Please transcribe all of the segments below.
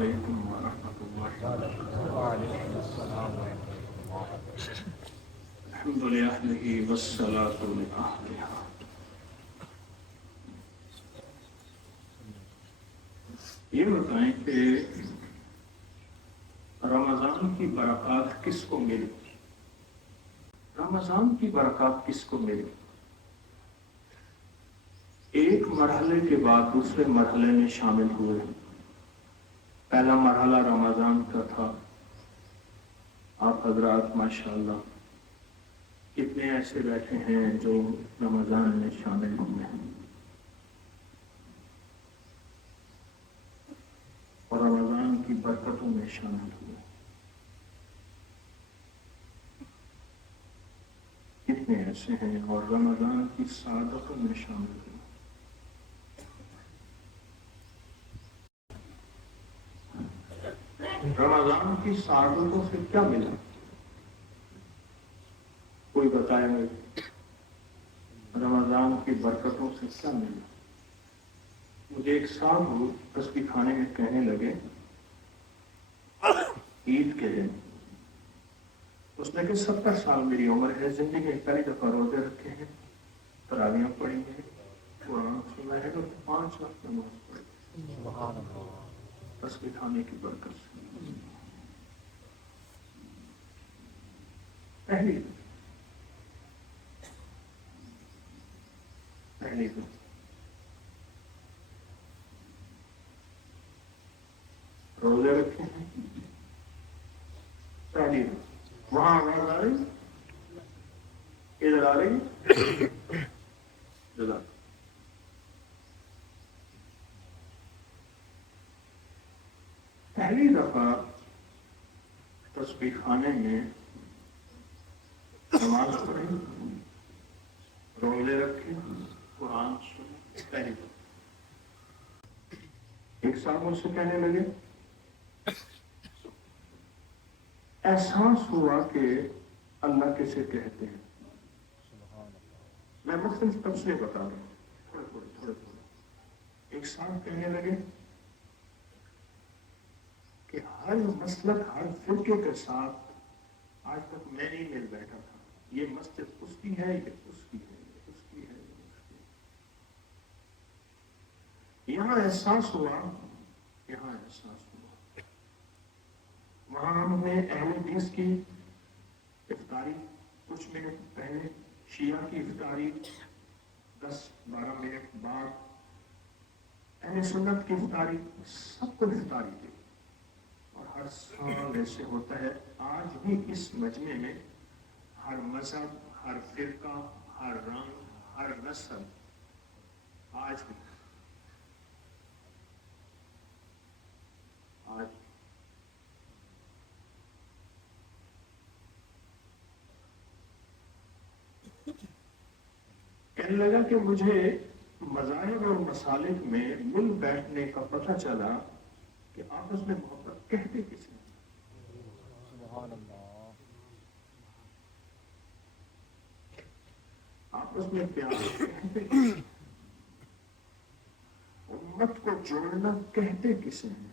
علیکم ورحمۃ اللہ وبرکاتہ۔ وعلیکم السلام ورحمۃ اللہ۔ الحمد للہ والصلاۃ لأہلہا۔ یہ بتائیں کہ رمضان کی برکات کس کو ملی؟ رمضان کی برکات کس کو ملی؟ ایک مرحلے کے بعد دوسرے مرحلے میں شامل ہوئے۔ پہلا مرحلہ رمضان کا تھا۔ آپ حضرات ماشاءاللہ کتنے ایسے بیٹھے ہیں جو رمضان میں شامل ہوئے ہیں اور رمضان کی برکتوں میں شامل ہوئے۔ کتنے ایسے ہیں اور رمضان کی سعادتوں میں شامل ہوئے۔ رمضان کی سعادتوں سے کیا ملا؟ کوئی بتائے گا؟ رمضان کی برکتوں سے کیا ملا؟ مجھے ایک صاحب تسبیح خانے میں کہنے لگے عید کے دن، اس نے کہ 70 سال میری عمر ہے، زندگی میں پہلی دفعہ روزے رکھے ہیں، تراویاں پڑھی ہیں، قرآن سنا ہے اور 5 وقت نماز پڑھی، تسبیح خانے کی برکت سے۔ پہلی روزے رکھے ہیں، پہلی وہاں آواز آ رہی، ادھر آ رہی، ادھر پہلی دفعہ تسبیح خانے میں نماز پڑھی، روزے رکھے، قرآن سنا، پہلی دفعہ۔ ایک صاحب مجھ سے کہنے لگے احساس ہوا کہ اللہ کسے کہتے ہیں۔ میں مختلف تفصیلیں بتا رہا ہوں، تھوڑے۔ ایک صاحب کہنے لگے کہ ہر مسلک ہر فرقے کے ساتھ آج تک میں نہیں مل بیٹھا تھا، یہ مسجد اس کی ہے، یہ اس کی ہے، یہ اس کی ہے، یہ اس کی ہے۔ یہاں احساس ہوا، وہاں ہم نے اہل حدیث کی افطاری کچھ منٹ پہلے، شیعہ کی افطاری 10-12 منٹ بعد، اہل سنت کی افطاری، سب کو افطاری دی۔ اور ہر سال ایسے ہوتا ہے، آج بھی اس مجمع میں ہر مذہب، ہر فرقہ، ہر رنگ، ہر نسل، آج بھی کہنے لگا کہ مجھے مذاہب اور مسالک میں مل بیٹھنے کا پتہ چلا کہ آپس میں محبت کہتے کسی سبحان اللہ۔ آپس میں پیار کہتے کسی، امت کو جوڑنا کہتے کسی ہیں۔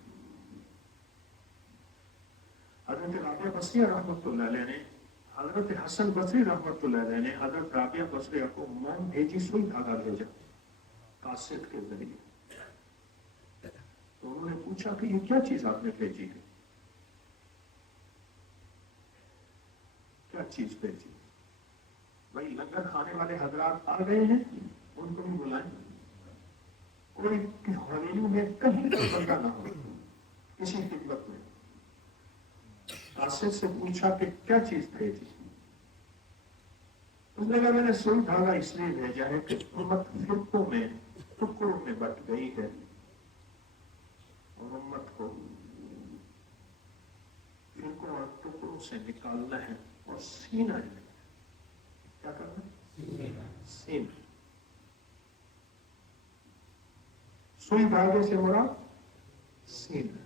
حضرت رابعہ بصریہ رحمۃ اللہ علیہ نے، حضرت حسن بصری رحمۃ اللہ علیہ نے حضرت رابعہ بصریہ کو موم بھیجی، سوئی دھاگا بھیجا قاصد کے ذریعے۔ تو انہوں نے پوچھا کہ یہ کیا چیز آپ نے بھیجی ہے؟ کیا چیز بھیجی؟ بھائی لنگر کھانے والے حضرات آ گئے ہیں، ان کو بھی بلائیں، کوئی حویلی میں کہیں کا بندہ نہ ہو کسی خدمت میں۔ قاصد سے پوچھا کہ کیا چیز بھیجی؟ اس نے کہا میں نے سوئی دھاگا اس لیے بھیجا ہے کہ امت فرقوں میں، ٹکڑوں میں بٹ گئی ہے، اور امت کو فرقوں اور ٹکڑوں سے نکالنا ہے اور سینہ ہے۔ کیا کرنا ہے؟ سینہ۔ سوئی دھاگے سے مراد سینہ۔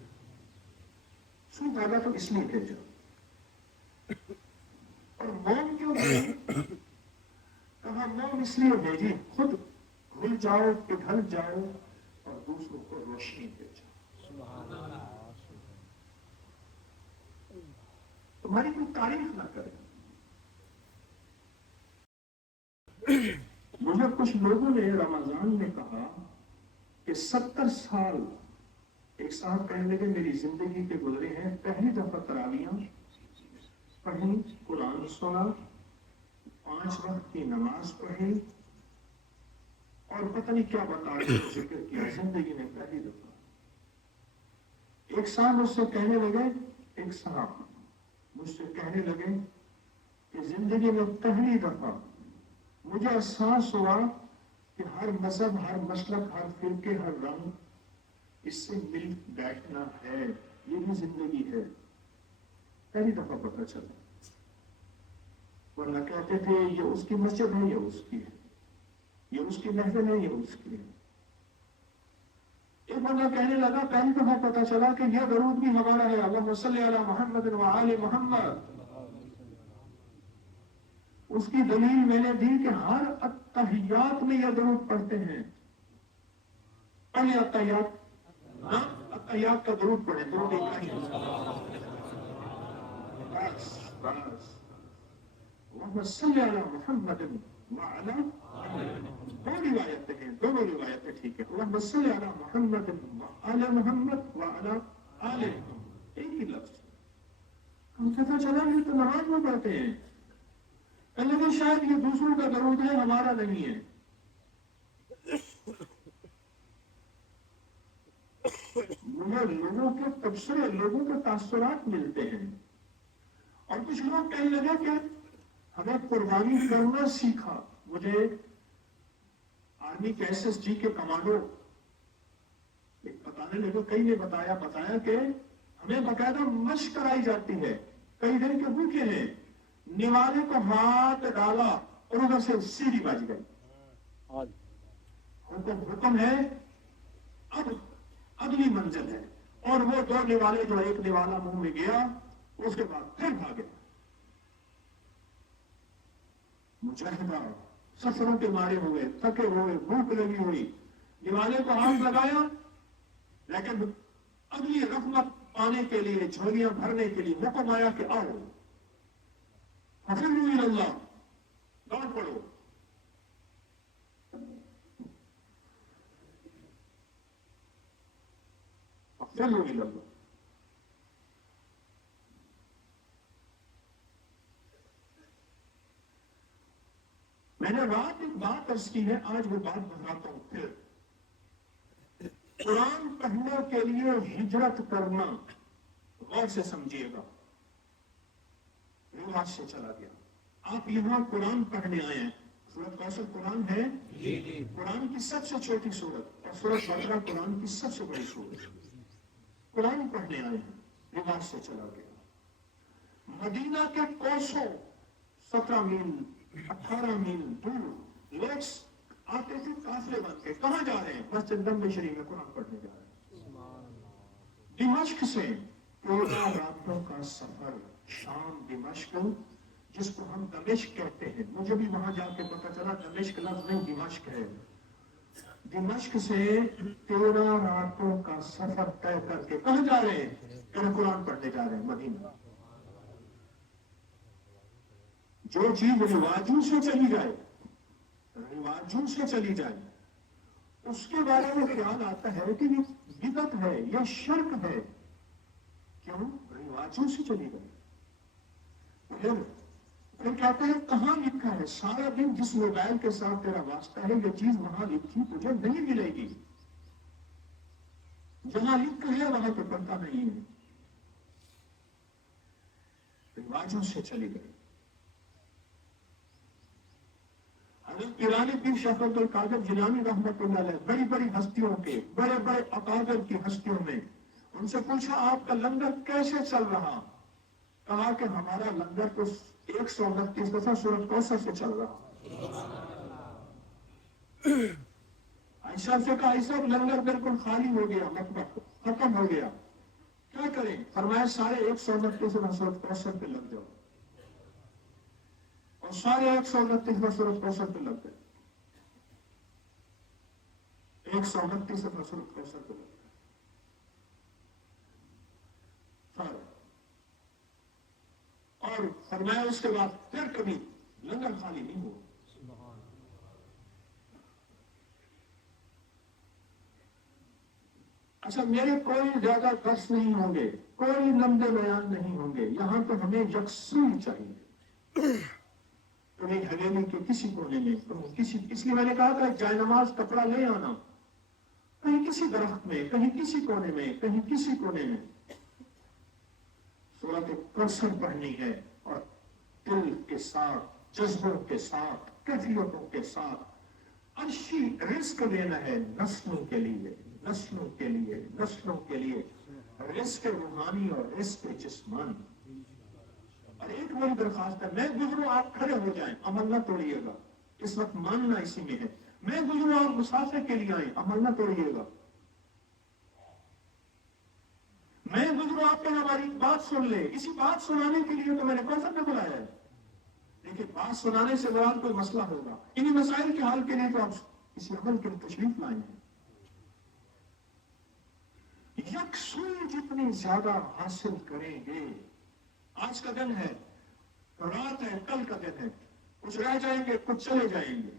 سوئی دھاگا تو اس لیے بھیجا، اور موم کیوں بھیجی؟ کہاں موم اس لیے بھیجی خود مل جاؤ، پگھل جاؤ اور دوسروں کو روشنی دے جاؤ۔ तुम्हारी कोई तारीफ ना करे। मुझे कुछ लोगों ने रमजान में कहा कि 70 साल, एक साहब कहने लगे मेरी जिंदगी के गुजरे हैं, पहली दफा तरावियां पढ़ी, कुरान सुना, 5 वक्त की नमाज पढ़ी और पता नहीं क्या बता के जिक्र किया जिंदगी में पहली दफा। एक साहब मुझसे कहने लगे, एक साहब मुझसे कहने लगे कि जिंदगी में पहली दफा मुझे एहसास हुआ कि हर मजहब, हर मसलक, हर फिरके, हर रंग, इससे मिल बैठना है, ये भी जिंदगी है। पहली दफा पता चला। वरना कहते थे ये उसकी मस्जिद है, ये उसकी है, ये उसकी महफिल है, ये उसकी है। एक बंदा कहने लगा पहली दफा पता चला कि यह दरूद भी हमारा है, अल्लाहुम्मा सल्ली अला मुहम्मद व आले मुहम्मद। उसकी दलील मैंने दी कि हर अत्तहियात में यह दरूद पढ़ते हैं। पहले अत्तहियात, अत्तहियात का दरूद पढ़े, दरूद इब्राहिम। बस बस, अल्लाहुम्मा सल्ली अला मुहम्मद व आला, दो रिवायतें हैं, दोनों रिवायतें ठीक है। अल्लाहुम्मा सल्ली अला मुहम्मद व आला मुहम्मद व आला आले मुहम्मद, एक ही लफ्ज। हम पता चला ये तो नमाज में पढ़ते हैं। लेकिन शायद ये दूसरों का दरूद है, हमारा नहीं है। मुझे लोगों के तबसरे, लोगों के तासुरात मिलते हैं और कुछ लोग कहने लगे कि हमें कुर्बानी करना सीखा। मुझे आर्मी के SSG के कमांडो बताने लगे, कई ने बताया कि हमें बकायदा मशक कराई जाती है, कई दिन के भूखे हैं, निवाले को हाथ डाला और उधर से सीढ़ी बज गई। हुक्म है, अब अगली मंजिल है, और वो 2 निवाले, जो एक निवाला मुंह में गया उसके बाद फिर भागे। मुजाहिदा सफरों के मारे हुए, थके हुए, भूख लगी हुई, निवाले को हाथ लगाया, लेकिन अगली रकमत पाने के लिए, झोलियां भरने के लिए हुक्म आया कि आओ फफिरू इलल्लाह, दौड़ पड़ो। फफिरू इलल्लाह। मैंने रात एक बात अर्ज की है, आज वो बात दोहराता हूं फिर। कुरान पढ़ने के लिए हिजरत करना, गौर से समझिएगा, रिवाज से चला गया। आप यहां कुरान पढ़ने आए हैं, सूरत कौसर कुरान है, कुरान की सबसे छोटी सूरत, और सूरत बकरा कुरान की सबसे बड़ी सूरत। कुरान पढ़ने आए हैं, रिवाज से चला गया। मदीना के कोसों, 17 मील 18 मील दूर लोग आते थे काफिले बन के। कहां जा रहे हैं? मस्जिद नबवी शरीफ में कुरान पढ़ने जा रहे हैं। दिमश्क से 14 रातों का सफर, शाम दिमश्क, जिसको हम दमिश्क कहते हैं, मुझे भी वहां जाके पता चला दमिश्क लफ्ज नहीं दिमश्क है। दिमश्क से 13 रातों का सफर तय करके कहां जा रहे हैं? कुरान पढ़ने जा रहे हैं, मदीना। जो चीज रिवाजों से चली जाए, रिवाजों से चली जाए, उसके बारे में ख्याल आता है कि ये बिदअत है, ये शिर्क है। क्यों? रिवाजों से चली गई। फिर कहते हैं कहां लिखा है? सारा दिन जिस मोबाइल के साथ तेरा वास्ता है, ये चीज वहां लिखी तुझे नहीं मिलेगी। जहां लिखा है वहां तो पता नहीं है। रिवाजों से चली गई। ईरानी पीर शेख अब्दुल कादिर जिलानी रहमतुल्लाह अलैह, बड़ी बड़ी हस्तियों के, बड़े बड़े अकादर की हस्तियों में, उनसे पूछा आपका लंगर कैसे चल रहा? कहा कि हमारा लंगर तो 129 दफा सूरत कौसर से चल रहा। ऐसा से कहा ऐसा लंगर बिल्कुल खाली हो गया, मतलब खत्म हो गया, क्या करें? फरमाया सारे 129 दफा सूरत कौसर पे लग जाओ। और सारे 129 सूरत कौसर पे लग गए। 129 सूरत कौसर पे लग गए सारे। اور फरमाया उसके बाद फिर कभी लंगर खाली नहीं हुआ। अच्छा, मेरे कोई ज्यादा दर्श नहीं होंगे, कोई लंबे बयान नहीं होंगे, यहां तो हमें यकसूर चाहिए। कहीं हवेली के किसी कोने में, किसी, इसलिए मैंने कहा था जायनमाज कपड़ा ले आना, कहीं किसी दरख्त में, कहीं किसी कोने में, कहीं किसी कोने में सूरत कौसर पढ़नी है और दिल के साथ, जज्बों के साथ, कैफियतों के साथ अच्छी रिस्क लेना है नस्लों के लिए, नस्लों के लिए, नस्लों के लिए, रिस्क रूहानी और रिस्क जिस्मानी। और एक बड़ी दरखास्त है, मैं गुजरूं आप खड़े हो जाएं, अमल न तोड़िएगा, इस वक्त मानना इसी में है। मैं गुजरूं आप मुसाफिर के लिए आए, अमल न तोड़िएगा। मैं गुजरूं आपने हमारी बात सुन ले, इसी बात सुनाने के लिए तो मैंने कौसर में बुलाया है। लेकिन बात सुनाने से बाद कोई मसला होगा, इन्हीं मसाइल के हल के लिए तो आप इसी अमल के तशरीफ लाए हैं। यकसूर जितनी ज्यादा हासिल करेंगे, आज का दिन है, रात है, कल का दिन है, कुछ रह जाएंगे, कुछ चले जाएंगे,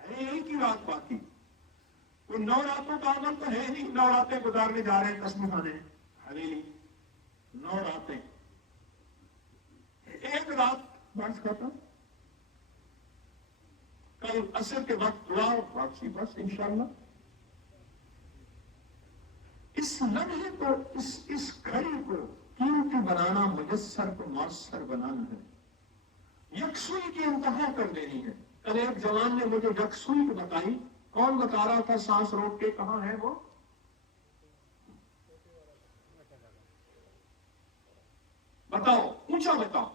है एक ही रात बाकी। कोई 9 रातों का अमल तो है नहीं, 9 रातें गुजारने जा रहे हैं तस्वीर खाने हवेली, 9 रातें, एक रात बस खत्म, कल असर के वक्त दुआ वापसी, बस इंशाअल्लाह। इस लम्हे को, इस घड़ी को कीमती बनाना, मुयस्सर को मौसर बनाना है, यकसूई की इंतहा कर देनी है। कल एक जवान ने मुझे यकसूई बताई, कौन बता रहा था सांस रोक के, कहां है वो, बताओ, ऊंचा बताओ।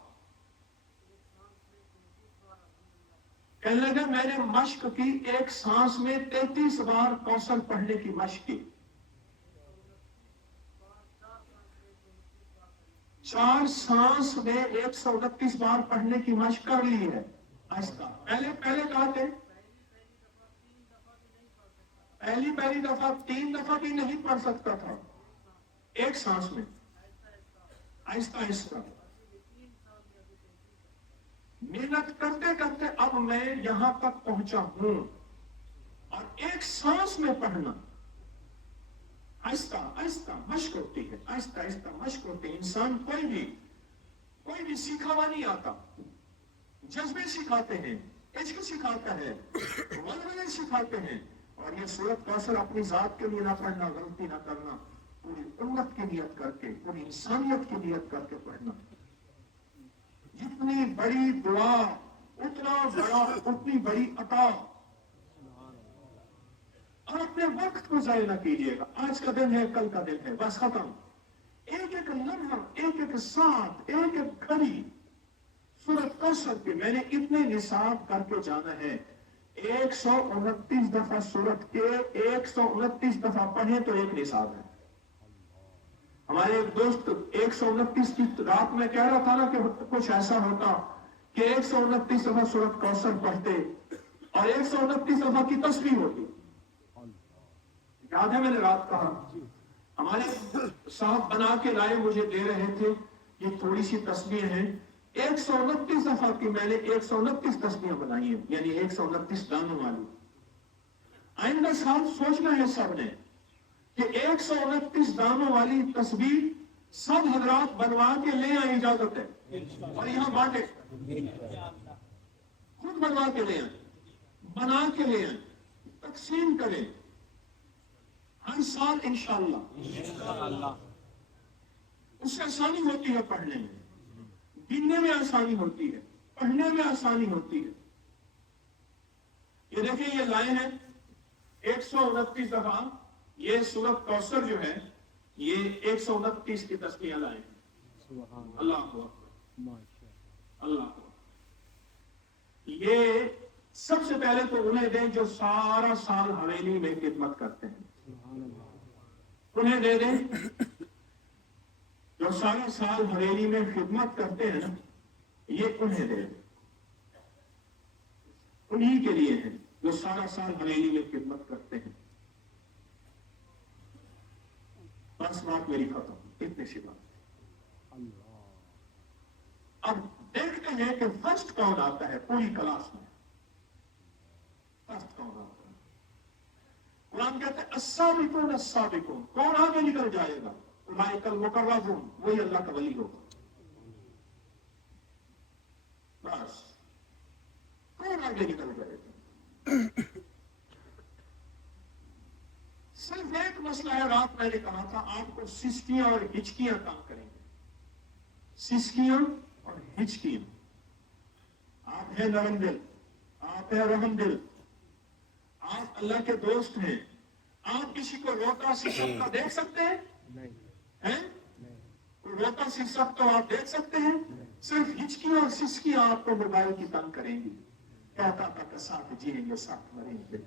कहने लगा मैंने मश्क की, एक सांस में 33 बार कौसर पढ़ने की मश्क की, 4 सांस में 129 बार पढ़ने की मश्क कर ली है। आहिस्ता, पहले कहा थे, पहली दफा 3 दफा भी नहीं पढ़ सकता था एक सांस में, आहिस्ता आहिस्ता मेहनत करते करते अब मैं यहां तक पहुंचा हूं। और एक सांस में पढ़ना, आहिस्ता आहिस्ता मश्क होती है, आहिस्ता आहिस्ता मश्क होती है। इंसान कोई भी सीखा हुआ नहीं आता, जज्बे सिखाते हैं, इश्क सिखाता है, वलवले सिखाते हैं। और ये सूरत कौसर अपनी जात के लिए ना पढ़ना, गलती ना करना, पूरी उम्मत की नियत करके, पूरी इंसानियत की नियत करके पढ़ना। जितनी बड़ी दुआ उतना बड़ा, उतनी बड़ी अता। और अपने वक्त को जाया ना कीजिएगा, आज का दिन है, कल का दिन है, बस खत्म। एक एक लम्हा, एक एक साथ, एक एक घड़ी सूरत कौसर के मैंने इतने निसाब करके जाना है। 129 दफा सूरत के 129 दफा पढ़े तो एक निसाब है। हमारे एक दोस्त 129 की रात में कह रहा था ना कि कुछ ऐसा होता कि 129 दफा सूरत कौसर पढ़ते और 129 दफा की तस्बीह होती। याद है मैंने रात कहा, हमारे साहब बना के लाए, मुझे दे रहे थे, ये थोड़ी सी तस्बीह है, 129 दफा की मैंने 129 तस्बीह बनाई है, यानी 129 दानों वाली। आइंदा साल सोचना है सबने कि 129 दानों वाली तस्बीह सब हजरात बनवा के ले आए, इजाजत है, और यहां बांटे, खुद बनवा के ले आए, बना के ले आए, तकसीम करें हर साल इंशाअल्लाह। उससे आसानी होती है पढ़ने में, गिनने में आसानी होती है, पढ़ने में आसानी होती है। ये देखिए, ये लाए हैं 129 दफा, ये सूरत कौसर जो है ये 129 की तस्बीह लाए हैं। अल्लाह अकबर, अल्लाह अकबर। ये सबसे पहले तो उन्हें दें जो सारा साल हवेली में खिदमत करते हैं, उन्हें दे दें जो सारा साल हवेली में खिदमत करते हैं ना, ये उन्हें दे दें, उन्हीं के लिए है जो सारा साल हवेली में खिदमत करते हैं। बस बात मेरी खत्म, इतनी सी बात। अब देखते हैं कि फर्स्ट कौन आता है पूरी क्लास में, फर्स्ट कौन आता है। कुरान कहते हैं अस्साबिकून अस्साबिकून, कौन आगे निकल जाएगा, उलाइकल मुकर्रबून, वही अल्लाह का वली होगा। बस कौन आगे निकल जाएगा। सिर्फ एक मसला है, रात मैंने कहा था आपको सिस्कियां और हिचकियां काम करेंगे, सिस्कियां और हिचकियां। आप है नरम दिल, आप है रहम दिल, आप अल्लाह के दोस्त हैं, आप किसी को रोता सिसकता देख सकते हैं? नहीं हैं? नहीं रोता सिसकता आप देख सकते हैं? सिर्फ हिचकियां और सिसकियां आपको मोबाइल की तंग करेंगी। कहता था कि साथ जिएंगे साथ मरेंगे,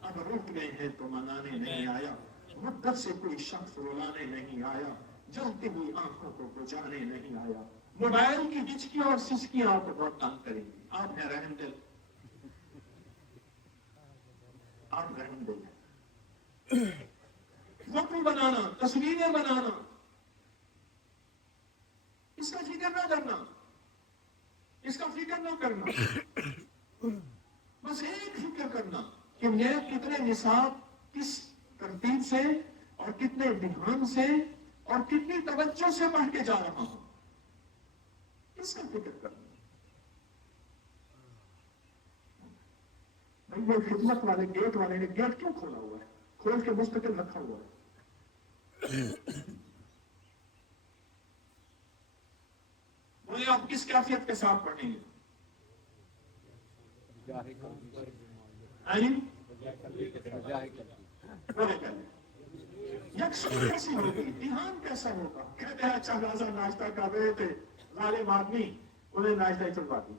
अब रुक गए हैं तो मनाने नहीं आया, मुद्दत से कोई शख्स रुलाने नहीं आया, जलती हुई आंखों को बुझाने नहीं आया। मोबाइल की हिचकियां और सिसकियां आपको बहुत तंग करेंगी। आप है रहम दिल, आप रहम दिल। फोटो बनाना, तस्वीरें बनाना, इसका फिक्र ना करना, इसका फिक्र ना करना, बस एक फिक्र करना कि मैं कितने निसाब किस तरतीब से और कितने ध्यान से और कितनी तवज्जो से पढ़ के जा रहा हूं, इसका फिक्र करना। भाई वो खिदमत वाले गेट वाले ने गेट क्यों खोला हुआ है, खोल के मुस्तकिल रखा हुआ है। बोले आप किस कैफियत के साथ पढ़ेंगे? जाहिर कर दी, आई जाहिर कर दी। बोले क्या यकसुर कैसी होगी, ध्यान कैसा होगा? कहते हैं अच्छा राजा नाश्ता कर रहे थे, जालिम आदमी उन्हें नाश्ता ही चलवा दिया।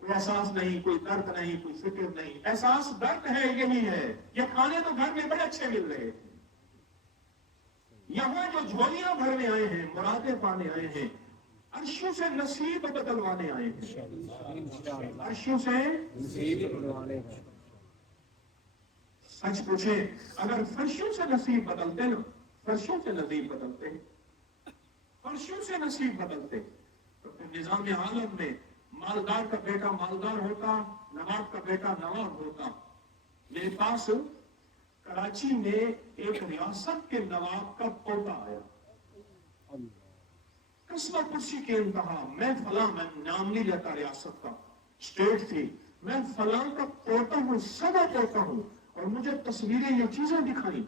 कोई एहसास नहीं, कोई दर्द नहीं, कोई फिक्र नहीं। एहसास दर्द है, यही है। ये खाने तो घर में बड़े अच्छे मिल रहे थे, यहां जो झोलियां भरने आए हैं, मुरादें पाने आए हैं, अर्शों से नसीब बदलवाने आए हैं, अर्शों से नसीब बनवाने हैं। सच पूछे, अगर फर्शों से नसीब बदलते ना, फर्शों से नसीब बदलते, फर्शों से नसीब बदलते, तो फिर निजाम आलम में मालदार का बेटा मालदार होता, नवाब का बेटा नवाब होता। मेरे पास कराची में एक रियासत के नवाब का पोता आया, कस्बा कुर्सी के इंतहा, मैं नाम नहीं लेता रियासत का, स्टेट थी, मैं फलां का पोता हूँ, सदा पोता हूँ, और मुझे तस्वीरें ये चीजें दिखाई।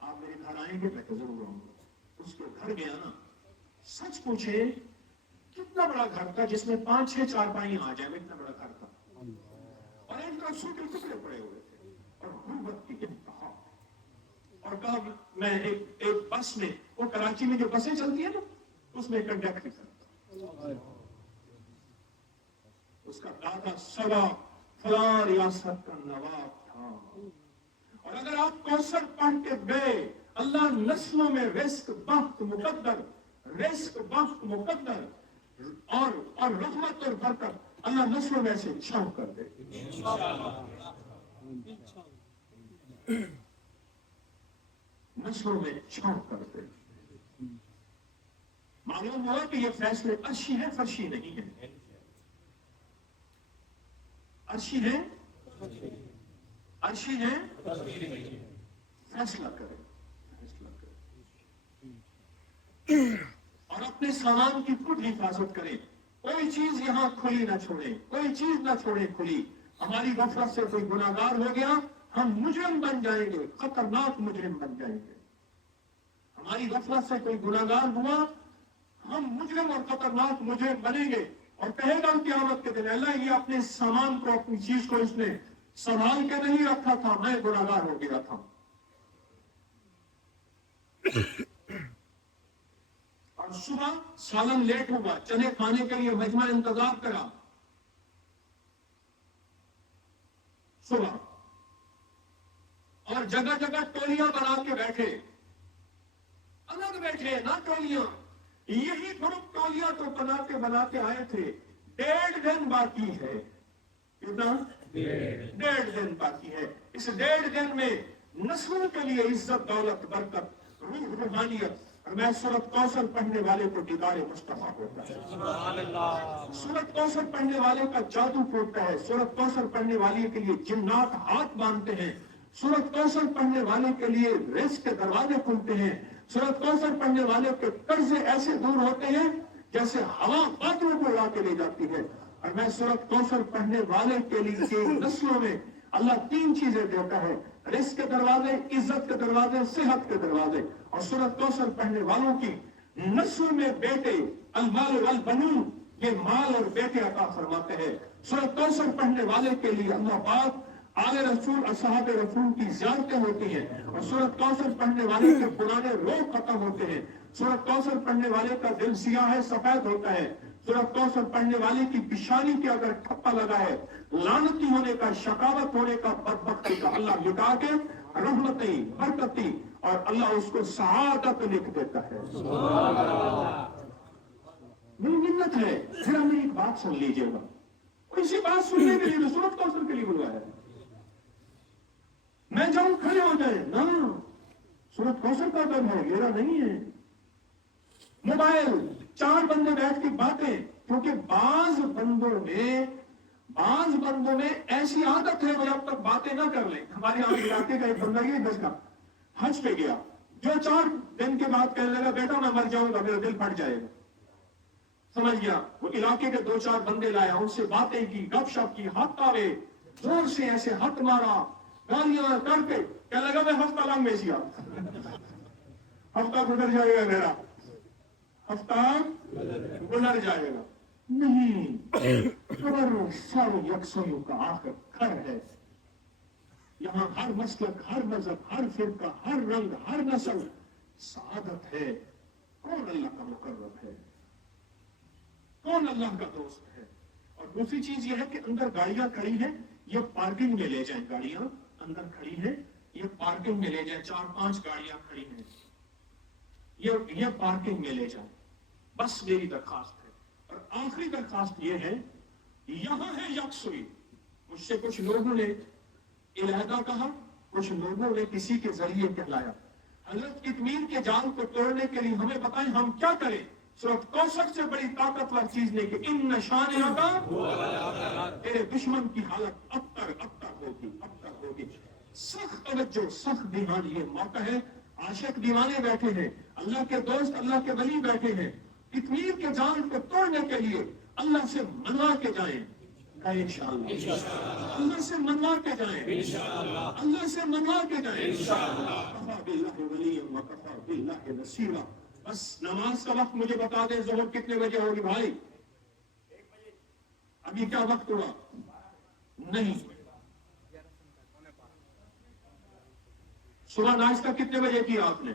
आप मेरे घर आएंगे? मैं तो जरूर आऊंगा। उसके घर गया ना, सच पूछे कितना बड़ा घर था, जिसमें 5-6 चारपाई आ जाए, इतना बड़ा घर था, और एक तरफ सूखे टुकड़े पड़े हुए थे, और गुर्बत की इंतहा। और कहा मैं एक बस में, वो कराची में जो बसें चलती है ना, उसमें कंडक्टर था, उसका दादा सदा फलां रियासत का नवाब था। और अगर आप कौसर पढ़ के गए, अल्लाह नस्लों में रिस्क बख्त मुकद्दर, रिस्क बख्त मुकद्दर और रहमत और बरकत अल्लाह नस्लों में से छांव कर दे। नस्लों में छांव कर दे। मालूम हुआ कि ये फैसले अर्शी है, फर्शी नहीं है। अर्शी है, अर्शी है, फैसला करें, फैसला करें, और अपने सामान की खुद हिफाजत करें। कोई चीज यहां खुली ना छोड़े, कोई चीज ना छोड़े खुली। हमारी गफलत से कोई गुनाहगार हो गया, हम मुजरिम बन जाएंगे, खतरनाक मुजरिम बन जाएंगे। हमारी गफलत से कोई गुनाहगार हुआ, हम मुजरिम और खतरनाक मुजरिम बनेंगे, और कहेगा क़यामत के दिन, अल्लाह ये अपने सामान को, अपनी चीज को इसने संभाल के नहीं रखा था, मैं गुनाहगार हो गया था। और सुबह सालन लेट हुआ, चने खाने के लिए मजमा इंतजार करा, सुबह, और जगह जगह टोलियां बना के बैठे, अलग बैठे ना टोलियां, यही ग्रुप टोलियां तो बनाते आए थे। 1.5 दिन बाकी है, कितना? 1.5 दिन बाकी है। इस 1.5 दिन में नस्लों के लिए इज्जत, दौलत, बरकत, रूह, रूहानियत, मैं सूरत कौसर पढ़ने वाले को दीदार मुस्तफा होता है। सूरत कौसर पढ़ने वाले का जादू टूटता है। सूरत कौसर पढ़ने वाले के लिए जिन्नात हाथ बांधते हैं। सूरत कौसर पढ़ने वाले के लिए रिस्क के दरवाजे खुलते हैं। सूरत कौसर पढ़ने वाले के कर्जे ऐसे दूर होते हैं जैसे हवा बादलों को उड़ा के ले जाती है। और मैं सूरत कौसर पढ़ने वाले के लिए नस्लों में अल्लाह 3 चीजें देता है, रिस्क के दरवाजे, इज्जत के दरवाजे, सेहत के दरवाजे। और सूरत कौसर पढ़ने वालों की नस्ल में बेटे, अलमाल वल बनून, ये माल और बेटे अता फरमाते हैं। सूरत कौसर पढ़ने वाले के लिए अल्लाह पाक आले रसूल और साहब रसूल की ज़ियारतें होती हैं। और सूरत कौसर पढ़ने वाले के पुराने रोग खत्म होते हैं। सूरत कौसर पढ़ने वाले का दिल सियाह है, सफेद होता है। सूरत कौसर पढ़ने वाले की पिशानी के अगर ठप्पा लगा है, लानती होने का, शकावत होने का, बदबख्ती का अल्लाह मिटा के रहमती, बरकती और अल्लाह उसको सआदत लिख देता है। मेरी मिन्नत है, जरा मेरी बात सुन लीजिएगा। इसी बात सुनने के लिए तो सूरत कौसर के लिए बुलवाया है। मैं जाऊं खड़े हो जाए ना, सूरत कौसर का दम है, मेरा नहीं है। मोबाइल 4 बंदे बैठ के बातें, क्योंकि बाज बंदों में ऐसी आदत है वो जब तक बातें ना कर ले। हमारे यहाँ इलाके का एक बंदा ये दस का हज पे गया, जो 4 दिन के बाद कहने लगा बेटा मैं मर जाऊंगा, मेरा दिल फट जाएगा। समझ गया, वो इलाके के 2-4 बंदे लाया, उनसे बातें की, गपशप की, हाथ तारे, जोर से ऐसे हाथ मारा, गालियां करके कहने लगा मैं हफ्ता लंग में सिया, हफ्ता गुजर जाएगा, मेरा हफ्ता गुजर जाएगा। नहीं, खबर सब यकसों का आखिर घर है। यहाँ हर मसलक, हर मजहब, हर फिरका, हर रंग, हर नस्ल सादत है। कौन अल्लाह का मुकर्रब है, कौन अल्लाह का दोस्त है। और दूसरी चीज यह है कि अंदर गाड़ियां खड़ी हैं, ये पार्किंग में ले जाएं। गाड़ियां अंदर खड़ी हैं, ये पार्किंग में ले जाएं। 4-5 गाड़ियां खड़ी हैं, ये पार्किंग में ले जाएं। बस मेरी दरखास्त है। और आखिरी दरखास्त ये है, यहां है यकसुई। मुझसे कुछ लोगों ने इलाहा कहा, कुछ लोगों ने किसी के जरिए कहलाया। हजरत कितमीर के जाल को तोड़ने के लिए हमें बताएं हम क्या करें। सूरत कौसर से बड़ी ताकतवर चीज नहीं कि इन निशानियों का तेरे दुश्मन की हालत अब तक होगी। सख्त तवज्जो, सख्त दीवान, ये मौका है। आशिक दीवाने बैठे हैं, अल्लाह के दोस्त, अल्लाह के वली बैठे हैं। कितमीर के जाल को तोड़ने के लिए अल्लाह से मनवा के जाएं इंशाअल्लाह, अल्लाह से मनवा के जाएं इंशाअल्लाह, अल्लाह से मनवा के जाएं इंशाअल्लाह। कफा बिल्लाहि वलिय्यन व कफा बिल्लाहि नसीरा। बस नमाज का वक्त मुझे बता दें, ज़ोहर कितने बजे होगी भाई? अभी क्या वक्त हुआ? नहीं, सुबह नाश्ता कितने बजे किया आपने?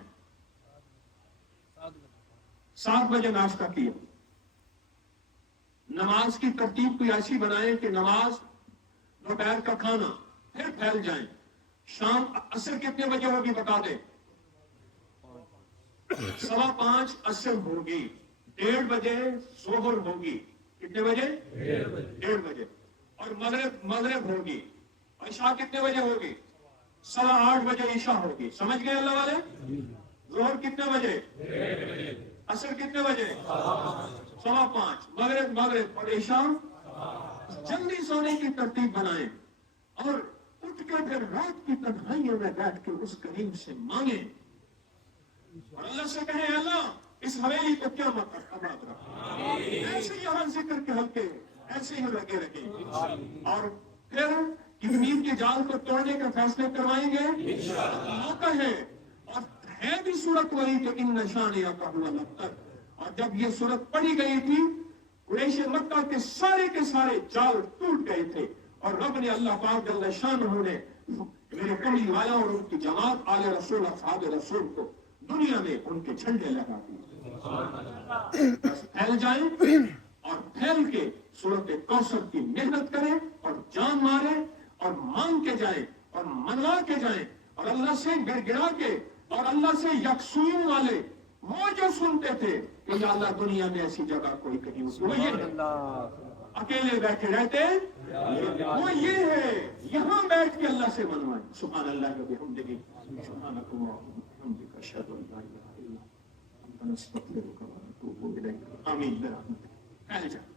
7 बजे नाश्ता किया। नमाज की तरतीब कोई ऐसी बनाए कि नमाज, दोपहर का खाना, फिर फैल जाए। शाम असर कितने बजे होगी बता दे? 5:15 असर होगी, 1:30 बजे जोहर होगी। कितने बजे? 1:30 बजे। और मगरिब होगी। इशा कितने बजे होगी? 8:15 बजे इशा होगी। समझ गए अल्लाह वाले? जोहर कितने बजे? 1:30 बजे। असर कितने बजे? 5:15। मगरिब और इशा। जल्दी सोने की तरतीब बनाएं और उठ के फिर रात की तन्हाइयों में बैठ के उस करीम से मांगे और अल्लाह से कहें अल्लाह इस हवेली को क्या मत रखा। ऐसे यहाँ जिक्र के हल्के ऐसे ही लगे रहे और फिर कितमीर के जाल को तोड़ने का फैसले करवाएंगे। मौका है और है भी सूरत वही तो इन निशानियों का हुआ लफ्तर। और जब ये सूरत पढ़ी गई थी, कुरैश मक्का के सारे जाल टूट गए थे और रब ने अल्लाह पाक जल्ल शानहू ने मेरे कमली वाला और उनकी जमात आले रसूल असहाब रसूल को दुनिया में उनके झंडे लगा दिए। फैल जाए और फैल के सूरत कौसर की मेहनत करें और जान मारे और मांग के जाए और मनवा के जाए और अल्लाह से गिड़गिड़ा के और अल्लाह से यकसूई वाले वो जो सुनते थे कि या अल्लाह दुनिया में ऐसी जगह कोई कहीं वो ये अकेले बैठे रहते वो ये है, यहाँ बैठ के अल्लाह से मनवाए। सुभान अल्लाह व बिहम्दिही सुभानक अल्लाहुम्मा व बिहम्दिका अशहदु अन ला इलाहा इल्ला نستغفرك ونتوب إليك آمين برحمتك. أهلا